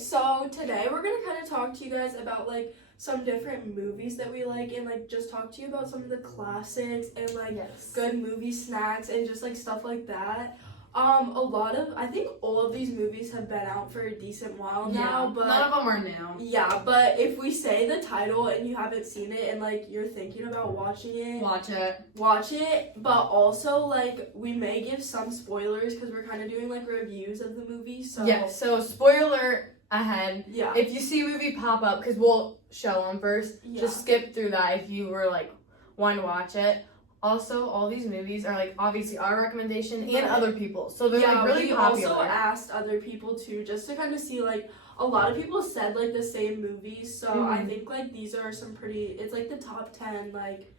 so today we're gonna kind of talk to you guys about like some different movies that we like and like just talk to you about some of the classics and like good movie snacks and just like stuff like that. I think all of these movies have been out for a decent while now, but none of them are new. Yeah, but if we say the title and you haven't seen it and like you're thinking about watching it, watch it. But also like we may give some spoilers because we're kind of doing like reviews of the movie. So spoiler ahead. Yeah. If you see a movie pop up, because we'll show them first, just skip through that if you were like wanting to watch it. Also, all these movies are like obviously our recommendation and other people's, so they're like really popular. We also asked other people too, just to kind of see like a lot of people said like the same movies, so I think like these are some pretty. It's like the top 10 like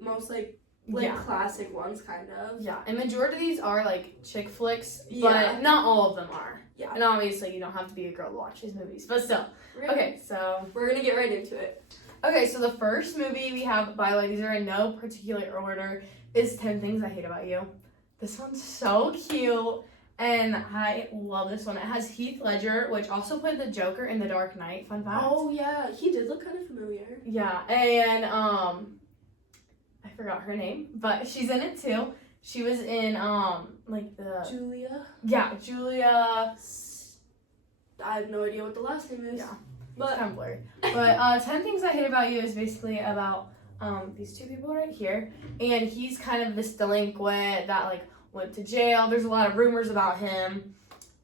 most like classic ones kind of. Yeah, and majority of these are like chick flicks, but not all of them are. Yeah, and obviously you don't have to be a girl to watch these movies, but still. Okay, so we're gonna get right into it. Okay, so the first movie we have, by the way, these are in no particular order, is 10 Things I Hate About You. This one's so cute, and I love this one. It has Heath Ledger, which also played the Joker in The Dark Knight, fun fact. Oh, yeah, he did look kind of familiar. Yeah, and I forgot her name, but she's in it too. She was in, like the... Julia? Yeah, Julia... I have no idea what the last name is. Yeah. But it's kind of blurry. But 10 Things I Hate About You is basically about these two people right here. And he's kind of this delinquent that like went to jail. There's a lot of rumors about him.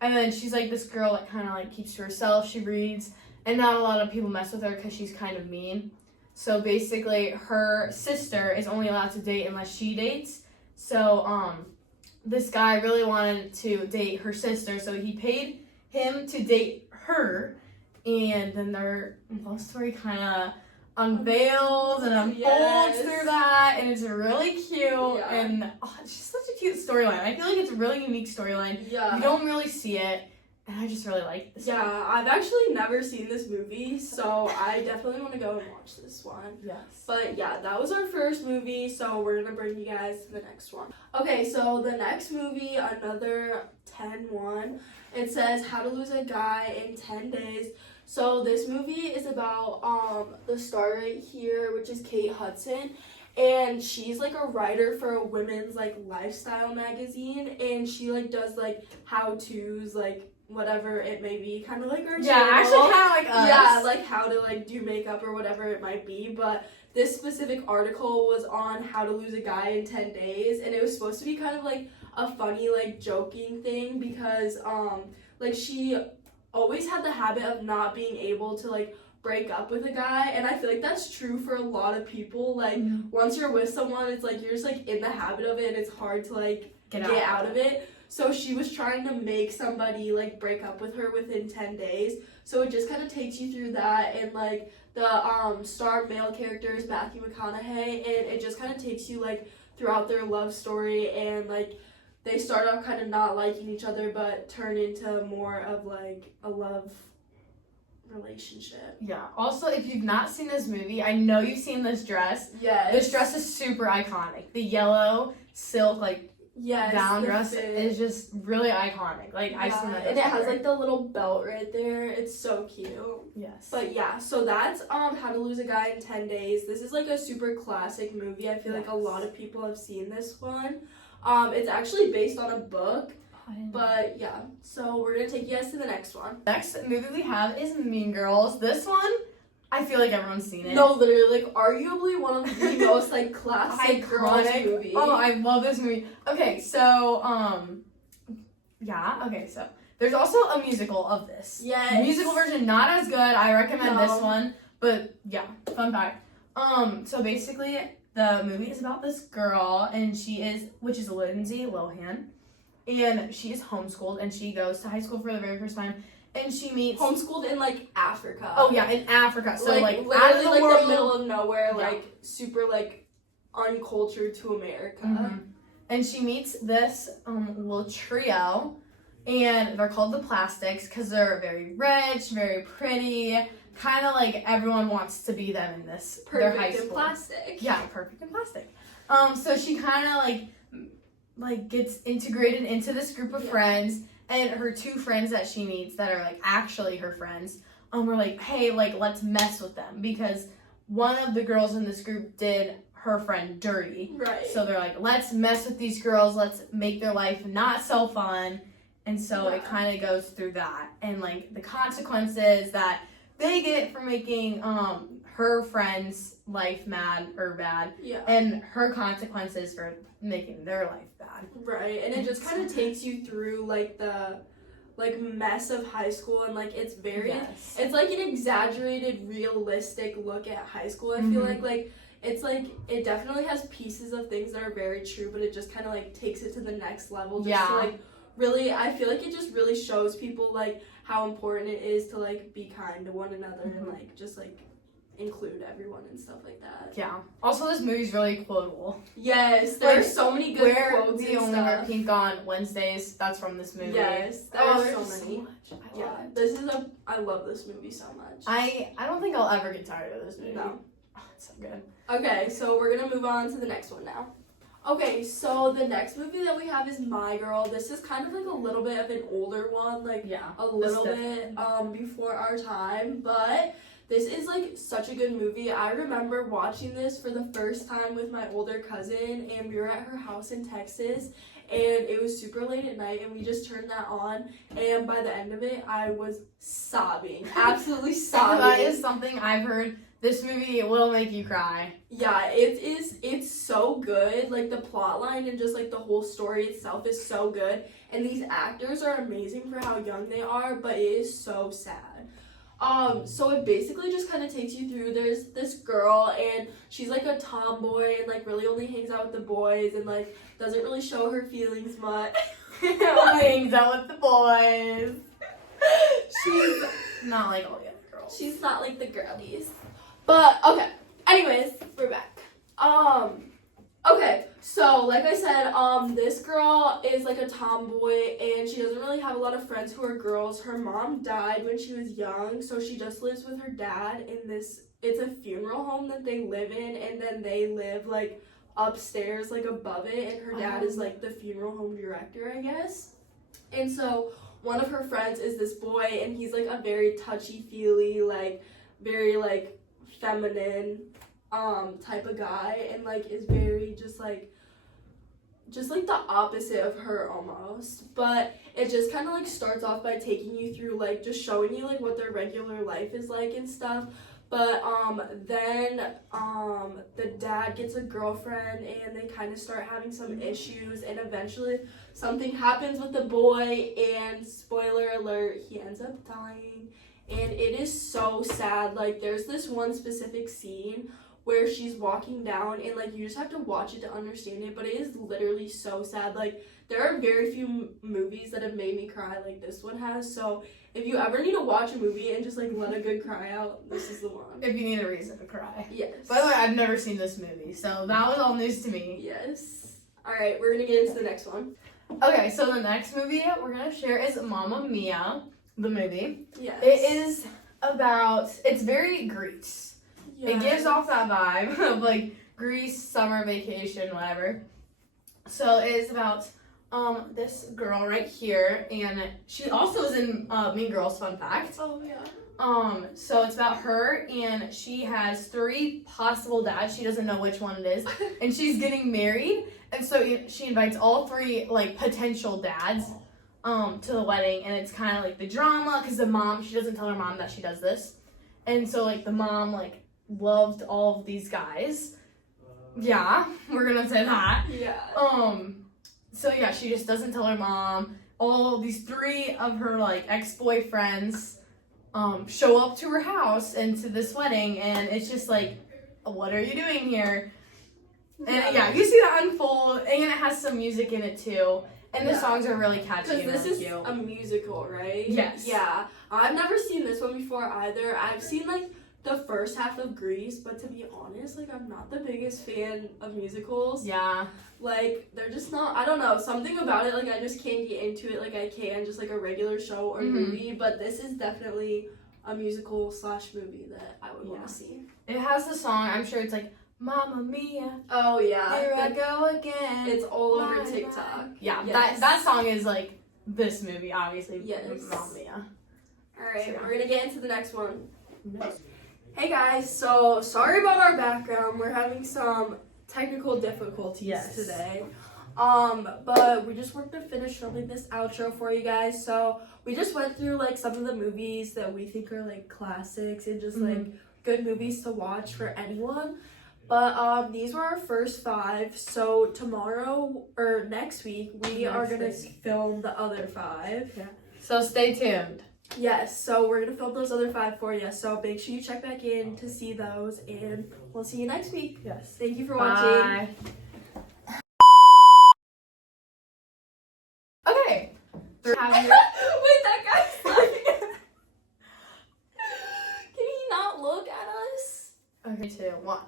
And then she's like this girl that kind of like keeps to herself. She reads. And not a lot of people mess with her because she's kind of mean. So basically her sister is only allowed to date unless she dates. So this guy really wanted to date her sister. So he paid him to date her. And then their love story kind of unveils and unfolds through that, and it's really cute, and it's just such a cute storyline. I feel like it's a really unique storyline. Yeah. You don't really see it, and I just really like this one. I've actually never seen this movie, so I definitely want to go and watch this one. Yes. But yeah, that was our first movie, so we're going to bring you guys to the next one. Okay, so the next movie, another 10-1. It says How to Lose a Guy in 10 Days. So this movie is about the star right here, which is Kate Hudson, and she's like a writer for a women's like lifestyle magazine, and she like does like how-tos, like whatever it may be, kind of like our channel. Actually kind of like us. Yeah, like how to like do makeup or whatever it might be, but this specific article was on how to lose a guy in 10 days, and it was supposed to be kind of like a funny like joking thing because like she always had the habit of not being able to like break up with a guy, and I feel like that's true for a lot of people. Like once you're with someone, it's like you're just like in the habit of it, and it's hard to like get out of it. So she was trying to make somebody like break up with her within 10 days. So it just kind of takes you through that, and like the star male character is Matthew McConaughey, and it just kind of takes you like throughout their love story, and like they start off kind of not liking each other, but turn into more of like a love relationship. Yeah. Also, if you've not seen this movie, I know you've seen this dress. Yes. This dress is super iconic. The yellow silk down dress is just really iconic. Like I've seen that. And it has like the little belt right there. It's so cute. Yes. But yeah, so that's How to Lose a Guy in 10 Days. This is like a super classic movie. I feel like a lot of people have seen this one. It's actually based on a book, but yeah, so we're gonna take you guys to the next one. Next movie we have is Mean Girls. This one, I feel like everyone's seen it. No, literally, like arguably one of the most like classic girls movies. Oh, I love this movie. Okay, so so there's also a musical of this. Yes. Musical version, not as good. I recommend this one, but yeah, fun fact. So basically, the movie is about this girl, and which is Lindsay Lohan, and she is homeschooled, and she goes to high school for the very first time, and she meets... Homeschooled in, like, Africa. Oh, yeah, in Africa. So, like literally, out of the like, world, the middle of nowhere, like, super, like, uncultured to America. Mm-hmm. And she meets this little trio, and they're called the Plastics, because they're very rich, very pretty... Kind of like everyone wants to be them in this. Perfect their high school. In plastic. Yeah, perfect in plastic. So she kind of like gets integrated into this group of friends, and her two friends that she meets that are like actually her friends, are like, hey, like let's mess with them because one of the girls in this group did her friend dirty. Right. So they're like, let's mess with these girls, let's make their life not so fun. And so it kind of goes through that and like the consequences that they get for making her friend's life mad or bad, Yeah. and her consequences for making their life bad. Right, and it just kind of takes you through like the like mess of high school, and like it's very it's like an exaggerated realistic look at high school. I feel like it's like it definitely has pieces of things that are very true, but it just kind of like takes it to the next level just to like really, I feel like it just really shows people like how important it is to like be kind to one another and like just like include everyone and stuff like that. Yeah. Also, this movie's really quotable. Yes, there are so many good quotes we and only stuff. wear pink on Wednesdays. That's from this movie. Yes, there are there's so many. much. I Yeah, love it. this is I love this movie so much. I don't think I'll ever get tired of this movie. No. Oh, it's so good. Okay, so we're gonna move on to the next one now. Okay, so the next movie that we have is My Girl. This is kind of like a little bit of an older one, like a little bit before our time, but this is like such a good movie. I remember watching this for the first time with my older cousin, and we were at her house in Texas, and it was super late at night, and we just turned that on, and by the end of it, I was sobbing, absolutely sobbing. That is something I've heard. This movie will make you cry. Yeah, it's so good. Like the plot line and just like the whole story itself is so good. And these actors are amazing for how young they are, but it is so sad. So it basically just kind of takes you through, there's this girl and she's like a tomboy and like really only hangs out with the boys and like doesn't really show her feelings much. Only hangs out with the boys. She's not like all the other girls. She's not like the girlies. But okay. Anyways, we're back. Okay, so like I said, this girl is like a tomboy and she doesn't really have a lot of friends who are girls. Her mom died when she was young, so she just lives with her dad in this, it's a funeral home that they live in, and then they live like upstairs, like above it, and her dad is like the funeral home director, I guess. And so one of her friends is this boy, and he's like a very touchy-feely, like very like feminine type of guy, and like is very just like the opposite of her almost. But it just kind of like starts off by taking you through like just showing you like what their regular life is like and stuff. But then the dad gets a girlfriend and they kind of start having some issues, and eventually something happens with the boy, and spoiler alert, he ends up dying. And it is so sad. Like there's this one specific scene where she's walking down, and like you just have to watch it to understand it, but it is literally so sad. Like there are very few movies that have made me cry like this one has. So if you ever need to watch a movie and just like let a good cry out, this is the one. If you need a reason to cry. Yes. By the way, I've never seen this movie, so that was all news to me. Yes. Alright, we're gonna get into the next one. Okay, so the next movie we're gonna share is Mamma Mia, the movie. Yes. It is about, it's very Greece. Yes. It gives off that vibe of like Greece, summer vacation, whatever. So it is about this girl right here, and she also is in Mean Girls, fun fact. Oh yeah. So it's about her, and she has 3 possible dads. She doesn't know which one it is, and she's getting married, and so she invites all 3 like potential dads to the wedding, and it's kind of like the drama because the mom, she doesn't tell her mom that she does this, and so like the mom like loved all of these guys. Yeah, we're gonna say that. Yeah. So yeah, she just doesn't tell her mom. All these 3 of her like ex-boyfriends show up to her house and to this wedding, and it's just like, what are you doing here? And yeah, you see that unfold, and it has some music in it too, and the songs are really catchy and Because this really is cute. a musical, right? Yes. Yeah. I've never seen this one before either. I've seen like the first half of Grease, but to be honest, like I'm not the biggest fan of musicals. Yeah. Like they're just not, I don't know, something about it, like I just can't get into it like I can just like a regular show or movie, but this is definitely a musical / movie that I would want to see. It has the song, I'm sure it's like, Mamma Mia, Oh yeah. here I go again. It's all over Bye, TikTok. bye. Yeah, Yes. that song is like this movie, obviously. Yes. Mamma Mia. Alright, So- we're gonna get into the next one. Next. Hey guys, so sorry about our background. We're having some technical difficulties today. But we just wanted to finish filming this outro for you guys. So we just went through like some of the movies that we think are like classics and just like good movies to watch for anyone. But these were our first 5. So tomorrow or next week we are gonna film the other 5. Yeah. So stay tuned. Yes, so we're gonna film those other 5 for you. So make sure you check back in to see those, and we'll see you next week. Yes. Thank you for watching. Bye. Okay. Wait, that guy's laughing. Can he not look at us? Okay, 2, 1.